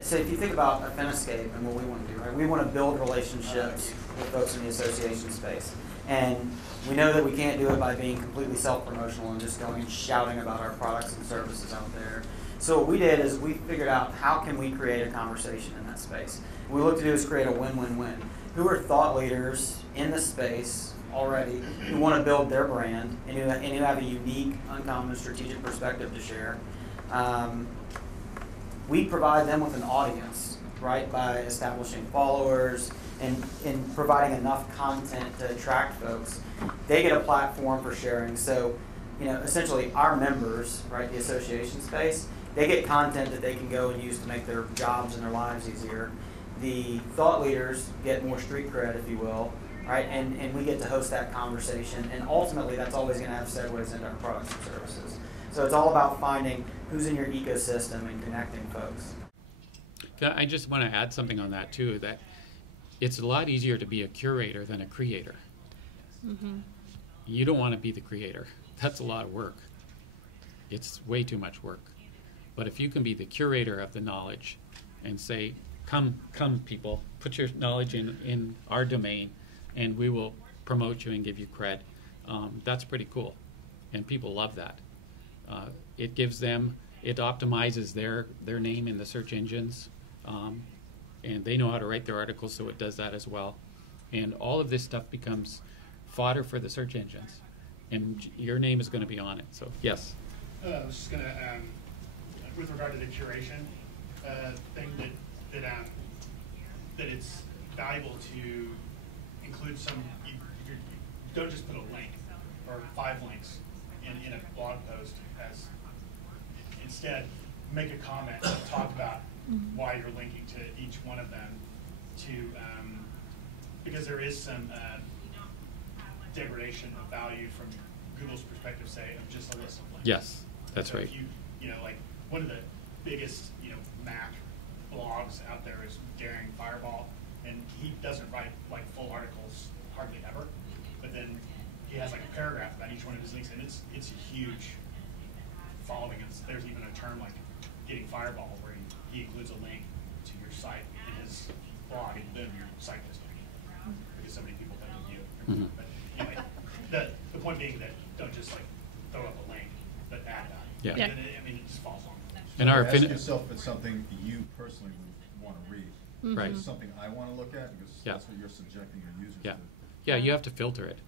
So if you think about Affiniscape and what we want to do, right? We want to build relationships with folks in the association space. And we know that we can't do it by being completely self-promotional and just going and shouting about our products and services out there. So what we did is we figured out how can we create a conversation in that space. What we look to do is create a win-win-win. Who are thought leaders in the space already who want to build their brand and who have a unique, uncommon strategic perspective to share. We provide them with an audience, right, by establishing followers and providing enough content to attract folks. They get a platform for sharing. So, essentially our members, right, the association space, they get content that they can go and use to make their jobs and their lives easier. The thought leaders get more street cred, if you will, right, and we get to host that conversation. And ultimately, that's always going to have segues into our products and services. So it's all about finding who's in your ecosystem and connecting folks. I just want to add something on that too, that it's a lot easier to be a curator than a creator. You don't want to be the creator. That's a lot of work. It's way too much work. But if you can be the curator of the knowledge and say, come people, put your knowledge in our domain and we will promote you and give you cred, that's pretty cool. And people love that. It gives them, it optimizes their name in the search engines, and they know how to write their articles, so it does that as well. And all of this stuff becomes fodder for the search engines, and your name is going to be on it. So yes. I was just going to, with regard to the curation thing, that it's valuable to include some. You don't just put a link or 5 links in a blog post. Instead, make a comment and talk about why you're linking to each one of them, because there is some degradation of value from Google's perspective, say, of just a list of links. Yes, that's so right. If like one of the biggest Mac blogs out there is Daring Fireball, and he doesn't write like full articles hardly ever, but then he has like a paragraph about each one of his links, and it's a huge following. There's even a term like getting Fireball, where he includes a link to your site in his blog, and boom, your site goes down because so many people don't review it. But anyway, the point being that don't just like throw up a link, but add value. Yeah. It just falls on. And our ask yourself if it's something you personally would want to read. Right. Is it something I want to look at, because that's what you're subjecting your users to. Yeah, you have to filter it.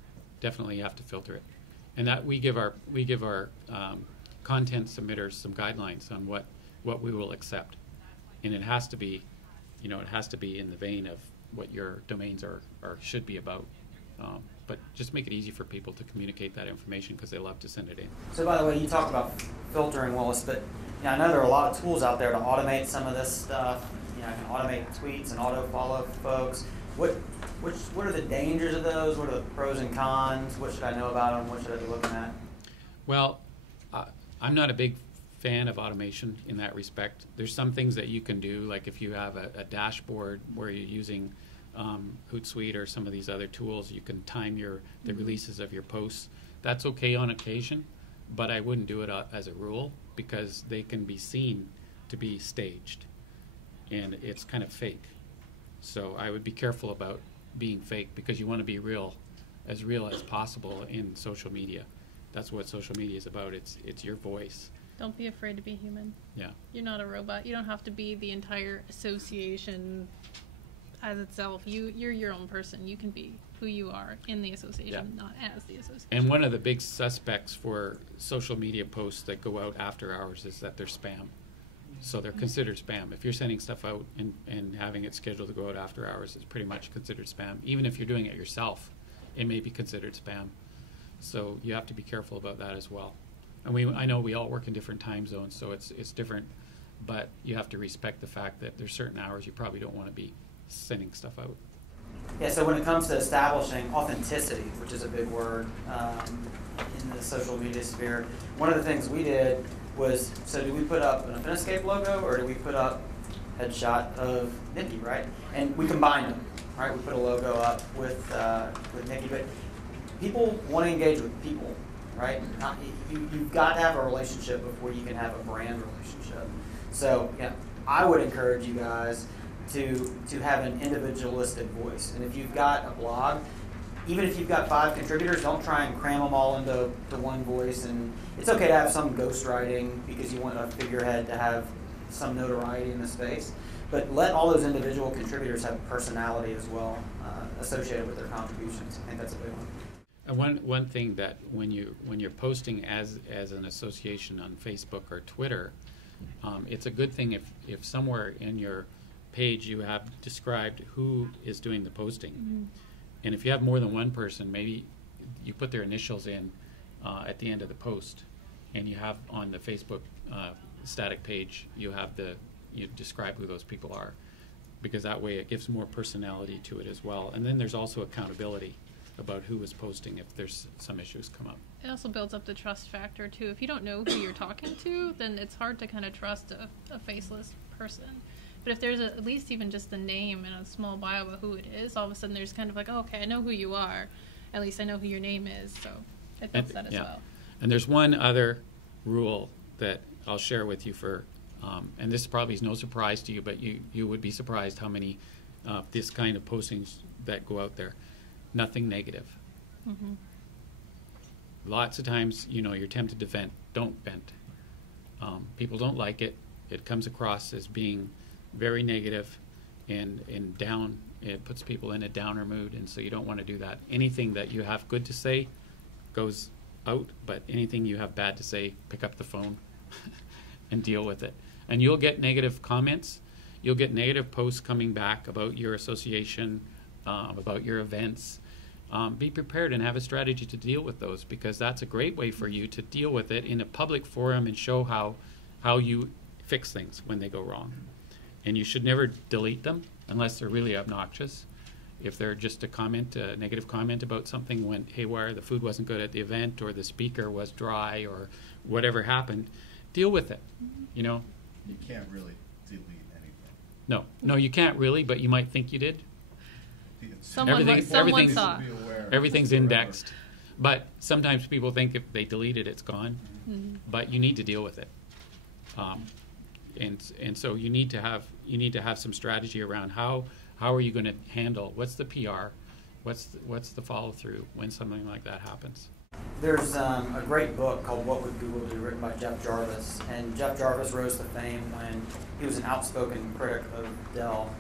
Definitely, you have to filter it, and that we give our content submitters some guidelines on what we will accept, and it has to be, it has to be in the vein of what your domains are should be about. But just make it easy for people to communicate that information, because they love to send it in. So by the way, you talked about filtering, Willis, but I know there are a lot of tools out there to automate some of this stuff. I can automate tweets and auto follow folks. What are the dangers of those? What are the pros and cons? What should I know about them? What should I be looking at? Well, I'm not a big fan of automation in that respect. There's some things that you can do, like if you have a dashboard where you're using Hootsuite or some of these other tools, you can time the releases of your posts. That's okay on occasion, but I wouldn't do it as a rule, because they can be seen to be staged, and it's kind of fake. So I would be careful about being fake, because you want to be real as possible in social media. That's what social media is about. It's your voice. Don't be afraid to be human. Yeah. You're not a robot. You don't have to be the entire association as itself. You're your own person. You can be who you are in the association, not as the association. And one of the big suspects for social media posts that go out after hours is that they're spam. So they're considered spam. If you're sending stuff out and having it scheduled to go out after hours, it's pretty much considered spam. Even if you're doing it yourself, it may be considered spam. So you have to be careful about that as well. And I know we all work in different time zones, so it's different, but you have to respect the fact that there's certain hours you probably don't want to be sending stuff out. Yeah, so when it comes to establishing authenticity, which is a big word in the social media sphere, one of the things we did was, so do we put up an Affiniscape logo, or do we put up a headshot of Nikki, right? And we combined them, right? We put a logo up with Nikki, but people want to engage with people, right? You've got to have a relationship before you can have a brand relationship. So yeah, I would encourage you guys to have an individualistic voice. And if you've got a blog, even if you've got 5 contributors, don't try and cram them all into one voice. And it's okay to have some ghostwriting because you want a figurehead to have some notoriety in the space. But let all those individual contributors have personality as well associated with their contributions. I think that's a big one. And one thing that when you're posting as an association on Facebook or Twitter, it's a good thing if somewhere in your page you have described who is doing the posting. Mm-hmm. And if you have more than one person, maybe you put their initials in at the end of the post, and you have on the Facebook static page you describe who those people are, because that way it gives more personality to it as well. And then there's also accountability about who is posting if there's some issues come up. It also builds up the trust factor too. If you don't know who you're talking to, then it's hard to kind of trust a faceless person. But if there's at least even just a name and a small bio about who it is, all of a sudden there's kind of like, oh, okay, I know who you are. At least I know who your name is. So it builds that as well. And there's one other rule that I'll share with you and this probably is no surprise to you, but you would be surprised how many this kind of postings that go out there. Nothing negative. Mm-hmm. Lots of times, you're tempted to vent. Don't vent. People don't like it. It comes across as being very negative and down. It puts people in a downer mood, and so you don't want to do that. Anything that you have good to say goes out, but anything you have bad to say, pick up the phone and deal with it. And you'll get negative comments. You'll get negative posts coming back about your association, about your events. Be prepared and have a strategy to deal with those, because that's a great way for you to deal with it in a public forum and show how you fix things when they go wrong. And you should never delete them unless they're really obnoxious. If they're just a negative comment about something went haywire, the food wasn't good at the event, or the speaker was dry, or whatever happened, deal with it. You can't really delete anything. No, you can't really, but you might think you did. Someone saw. Everything's indexed, but sometimes people think if they delete it, it's gone. Mm-hmm. But you need to deal with it, and so you need to have some strategy around how are you going to handle, what's the PR, what's the follow through when something like that happens. There's a great book called What Would Google Do, written by Jeff Jarvis, and Jeff Jarvis rose to fame when he was an outspoken critic of Dell.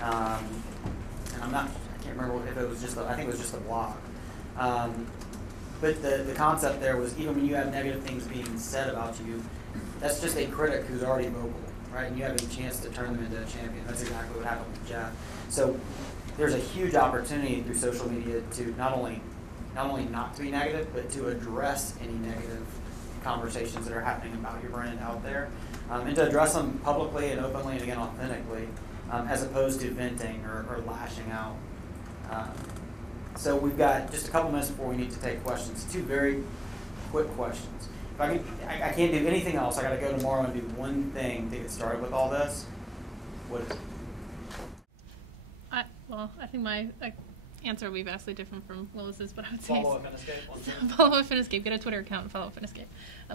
And I can't remember if it was I think it was just a blog. But the concept there was, even when you have negative things being said about you, that's just a critic who's already vocal, right? And you have a chance to turn them into a champion. That's exactly what happened with Jeff. So there's a huge opportunity through social media to not only not to be negative, but to address any negative conversations that are happening about your brand out there, and to address them publicly and openly and again authentically, as opposed to venting or lashing out. So we've got just a couple minutes before we need to take questions. 2 very quick questions. If I can't do anything else. I got to go tomorrow and do one thing to get started with all this. What is it? I think my answer will be vastly different from Willis's, but I would say Follow Finescape on Twitter. follow Finescape. Get a Twitter account and follow Finescape.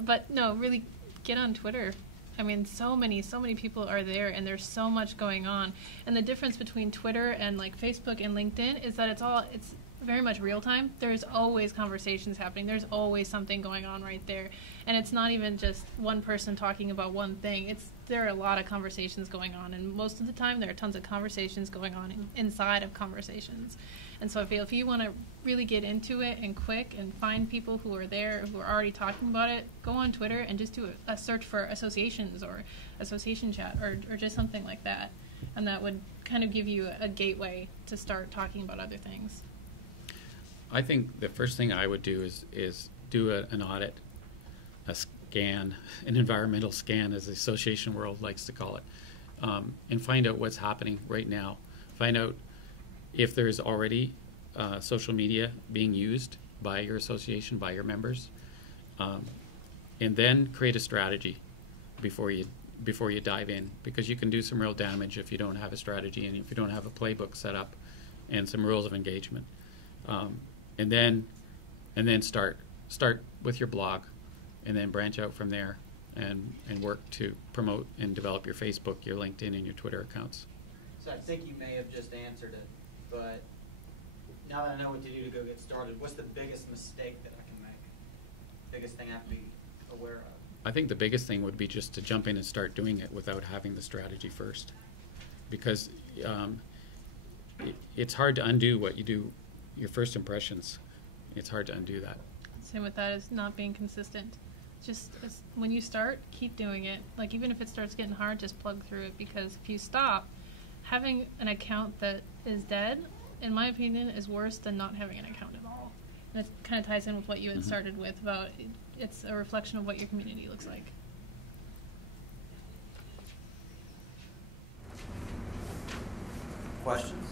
But no, really get on Twitter. I mean, so many people are there, and there's so much going on. And the difference between Twitter and like Facebook and LinkedIn is that it's very much real time. There's always conversations happening. There's always something going on right there. And it's not even just one person talking about one thing. There are a lot of conversations going on, and most of the time there are tons of conversations going on inside of conversations. And so I feel if you want to really get into it and quick and find people who are there, who are already talking about it, go on Twitter and just do a search for associations or association chat or just something like that. And that would kind of give you a gateway to start talking about other things. I think the first thing I would do is do an audit, a scan, an environmental scan, as the association world likes to call it, and find out what's happening right now. Find out if there's already social media being used by your association, by your members, and then create a strategy before you dive in, because you can do some real damage if you don't have a strategy and if you don't have a playbook set up and some rules of engagement. And then start with your blog, and then branch out from there and work to promote and develop your Facebook, your LinkedIn, and your Twitter accounts. So I think you may have just answered it, but now that I know what to do to go get started, what's the biggest mistake that I can make? Biggest thing I have to be aware of? I think the biggest thing would be just to jump in and start doing it without having the strategy first, because it's hard to undo what you do. Your first impressions, it's hard to undo that. Same with that is not being consistent. Just when you start, keep doing it. Like even if it starts getting hard, just plug through it, because if you stop, having an account that is dead, in my opinion, is worse than not having an account at all. And it kind of ties in with what you had started with about it's a reflection of what your community looks like. Questions?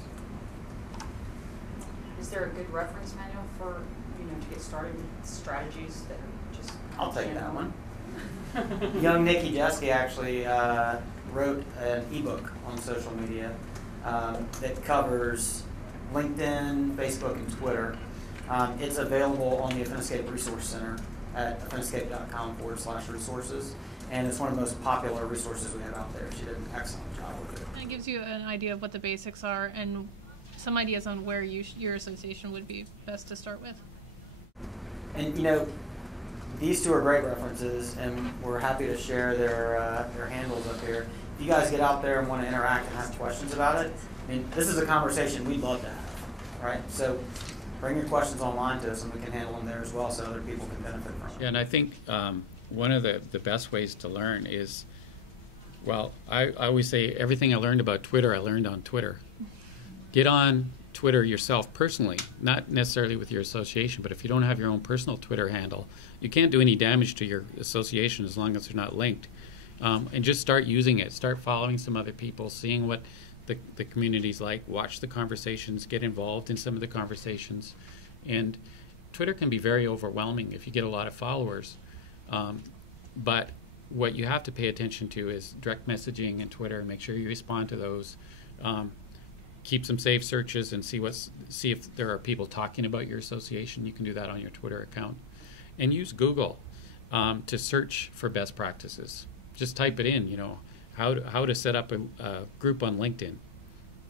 Is there a good reference manual for, to get started with strategies that are just... I'll take that one. Young Nikkis Background actually wrote an ebook on social media that covers LinkedIn, Facebook, and Twitter. It's available on the Finescape Resource Center at finescape.com/resources, and it's one of the most popular resources we have out there. She did an excellent job with it. And it gives you an idea of what the basics are and some ideas on where your association would be best to start with. And these two are great references, and we're happy to share their handles up here. If you guys get out there and want to interact and have questions about it, I mean, this is a conversation we'd love to have, right? So bring your questions online to us, and we can handle them there as well, so other people can benefit from it. Yeah, and I think one of the best ways to learn is, well, I always say everything I learned about Twitter, I learned on Twitter. Get on Twitter yourself personally, not necessarily with your association, but if you don't have your own personal Twitter handle, you can't do any damage to your association as long as they're not linked. And just start using it. Start following some other people, seeing what the community's like, watch the conversations, get involved in some of the conversations. And Twitter can be very overwhelming if you get a lot of followers. But what you have to pay attention to is direct messaging and Twitter. Make sure you respond to those. Keep some saved searches and see if there are people talking about your association. You can do that on your Twitter account. And use Google to search for best practices. Just type it in, how to set up a group on LinkedIn.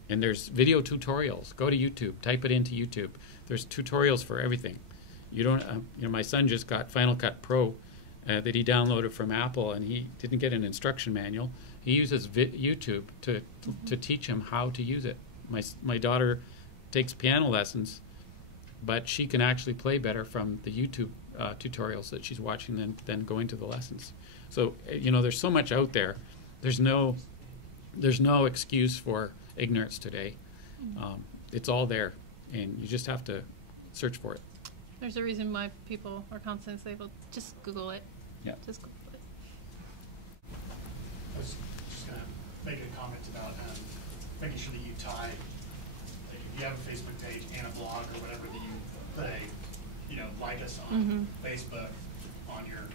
And there's video tutorials. Go to YouTube. Type it into YouTube. There's tutorials for everything. You don't, my son just got Final Cut Pro that he downloaded from Apple, and he didn't get an instruction manual. He uses YouTube to teach him how to use it. My daughter takes piano lessons, but she can actually play better from the YouTube tutorials that she's watching than going to the lessons. So there's so much out there. There's no excuse for ignorance today. It's all there, and you just have to search for it. There's a reason why people are constantly saying, well, just Google it. Yeah. Just Google it. I was just going to make a comment about making sure that you tie, if you have a Facebook page and a blog or whatever, that you put like us on Facebook, on your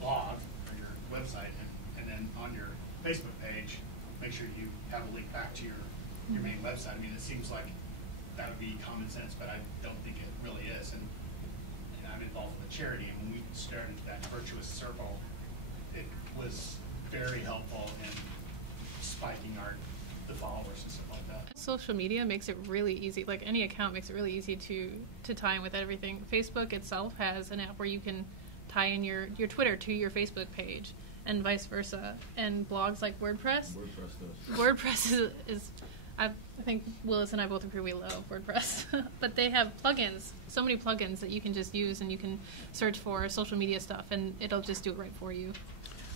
blog or your website, and then on your Facebook page, make sure you have a link back to your main website. I mean, it seems like that would be common sense, but I don't think it really is. And I'm involved with a charity, and when we started that virtuous circle, it was very helpful in spiking the followers and stuff like that. Social media makes it really easy, like any account makes it really easy to tie in with everything. Facebook itself has an app where you can tie in your Twitter to your Facebook page and vice versa. And blogs like WordPress. WordPress is I think Willis and I both agree we love WordPress. But they have plugins, so many plugins that you can just use, and you can search for social media stuff and it'll just do it right for you.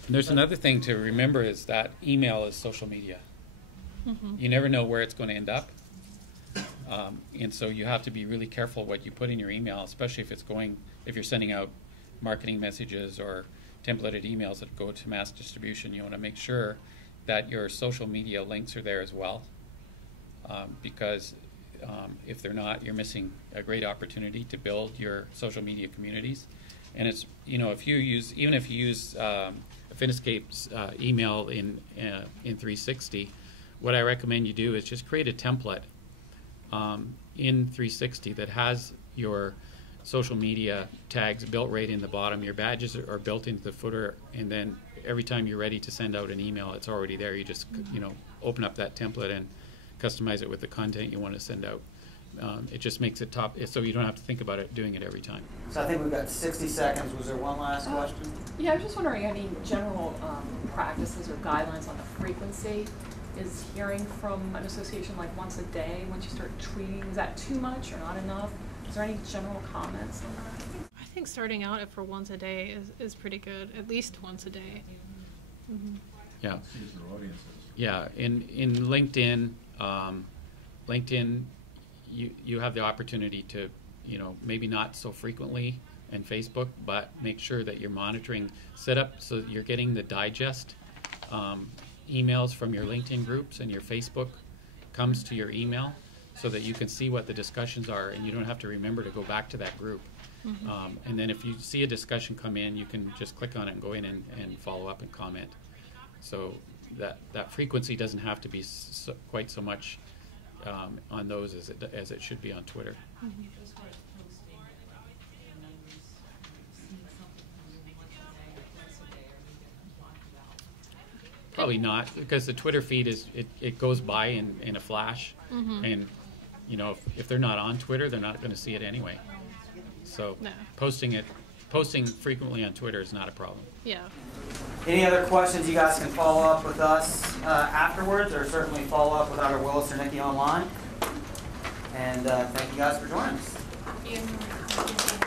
And there's another thing to remember is that email is social media. Mm-hmm. You never know where it's going to end up. And so you have to be really careful what you put in your email, especially if you're sending out marketing messages or templated emails that go to mass distribution. You want to make sure that your social media links are there as well, because if they're not, you're missing a great opportunity to build your social media communities. And it's, if you use Affiniscape's email in 360, what I recommend you do is just create a template in 360 that has your social media tags built right in the bottom. Your badges are built into the footer, and then every time you're ready to send out an email, it's already there. You just open up that template and customize it with the content you want to send out. It just makes it so you don't have to think about it doing it every time. So I think we've got 60 seconds. Was there one last question? Yeah, I was just wondering, any general practices or guidelines on the frequency? Is hearing from an association like once a day, once you start tweeting, is that too much or not enough? Is there any general comments on that? I think starting out for once a day is pretty good, at least once a day. Mm-hmm. Yeah. Sees their audiences. Yeah, in LinkedIn, you have the opportunity to, maybe not so frequently, and Facebook, but make sure that you're monitoring, set up so that you're getting the digest emails from your LinkedIn groups, and your Facebook comes to your email so that you can see what the discussions are, and you don't have to remember to go back to that group. Mm-hmm. And then if you see a discussion come in, you can just click on it and go in and follow up and comment. So that frequency doesn't have to be quite so much on those as it should be on Twitter. Mm-hmm. Probably not, because the Twitter feed it goes by in a flash, Mm-hmm. and if they're not on Twitter, they're not going to see it anyway. So No. posting frequently on Twitter is not a problem. Yeah. Any other questions, you guys can follow up with us afterwards, or certainly follow up with either Willis or Nikki online. And thank you guys for joining us. Thank you.